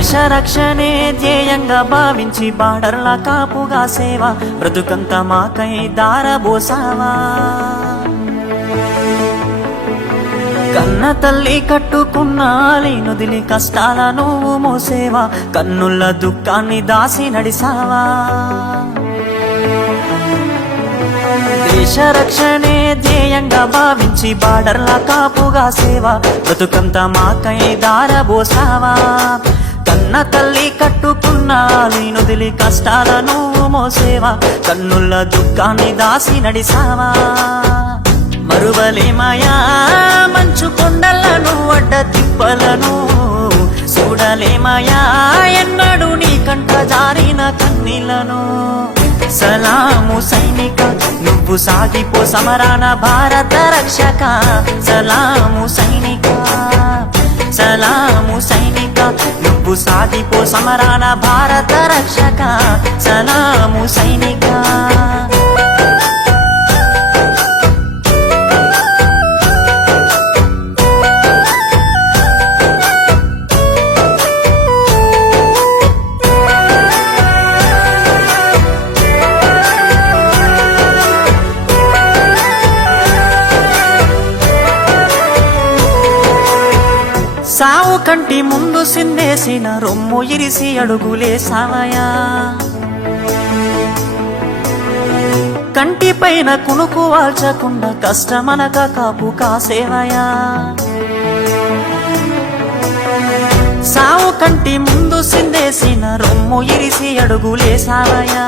దేశ రక్షణే ధ్యేయంగా భావించి బార్డర్ల కాపుగా సేవ బ్రతుకంత మాకై దారబోసావా. కన్న తల్లి కట్టుకున్న నొదిలి కష్టాల నువ్వు మోసేవా, కన్నుల దుఃఖాన్ని దాసి నడిసావా. దేశ రక్షణే ధ్యేయంగా భావించి బార్డర్ల కాపుగా సేవ బ్రతుకంత మాకై దారబోసావా. కన్న తల్లి కట్టుకున్న నొదిలి కష్టాల నువ్వు మోసేవా, కన్నుల దుఃఖాన్ని దాసి నడిసావా. మరువలేమయా మంచు కొండలను అడ్డ తిప్పలను, చూడలేమయా ఎన్నడు నీ కంట జారిన కన్నీళ్లను. సలాము సైనిక నువ్వు సాగిపో సమరాన భారత రక్షక. సలాము సైనిక, సలాము సైనిక నువ్వు సాగిపో సమరాన భారత రక్షక. సలాము సైనిక. సావు కంటి ముందు సిందేసిన రొమ్ము ఇరిసి అడుగులేసావయా. కంటి పైన కునుకు వాల్చకుండా కష్టమనక కాపు కాసేవయా. సావు కంటి ముందు సిందేసిన రొమ్ము ఇరిసి అడుగులేసావయా.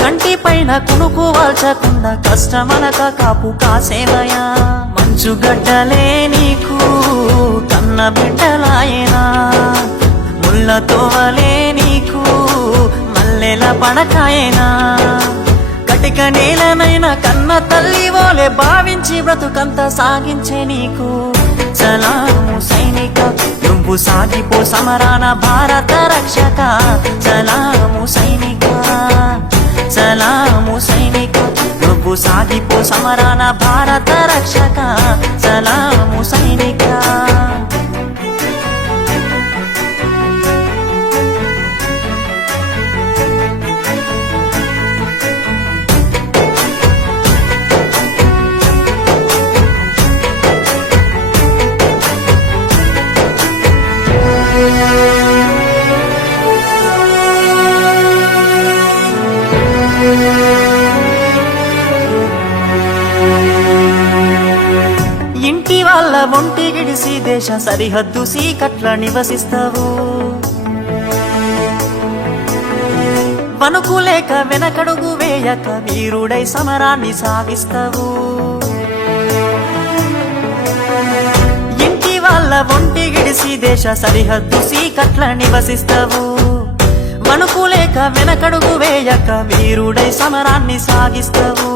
కంటి పైన కునుకు వాల్చకుండా కష్టమనక కాపు కాసేవయా. మంచు గడ్డలే నీకు కన్న బిడ్డలాయనా, ముళ్ళ తోవలే నీకు మల్లెల పడకాయనా. కటిక నేలనైనా కన్న తల్లి ఓలే భావించి బ్రతుకంత సాగించే నీకు. సలాము సైనిక నువ్వు సాగిపో సమరాన భారత రక్షక. సలాము సైనిక, సలాము సైనిక నువ్వు సాగిపో సమరాన భారత రక్షక. సలాము సైనిక. ఇంటి వాళ్ళ ఒంటి గిడిసి దేశ సరిహద్దు సీకట్ల నివసిస్తావు. వణుకులేక వెనకడుగు వేయక వీరుడై సమరాన్ని సాగిస్తావు. ఇంటి వాళ్ళ ఒంటి గిడిసి దేశ సరిహద్దు సీకట్ల నివసిస్తావు. వణుకులేక వెనకడుగు వేయక వీరుడై సమరాన్ని సాగిస్తావు.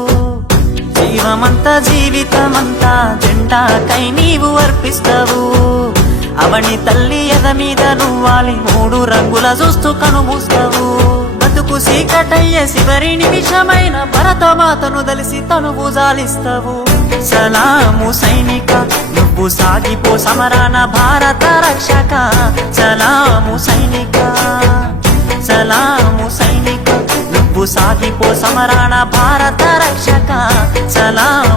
జీవమంతా జీవితమంతా జెండాకై నీవు అర్పిస్తావు. అవని తల్లి ఎద మీద నువ్వాలి మూడు రంగుల చూస్తూ కనుమూస్తావు. బతుకు సీకటయ్యే చివరి నిమిషమైన భరతమాతను దలిసి తనువు జాలిస్తావు. సలాము సైనిక నువ్వు సాగిపో సమరాన భారత రక్షక. సలాము సైనిక, సలాము సైనిక నువ్వు సాగిపో సమరాన భారత రక్షక. సలాము.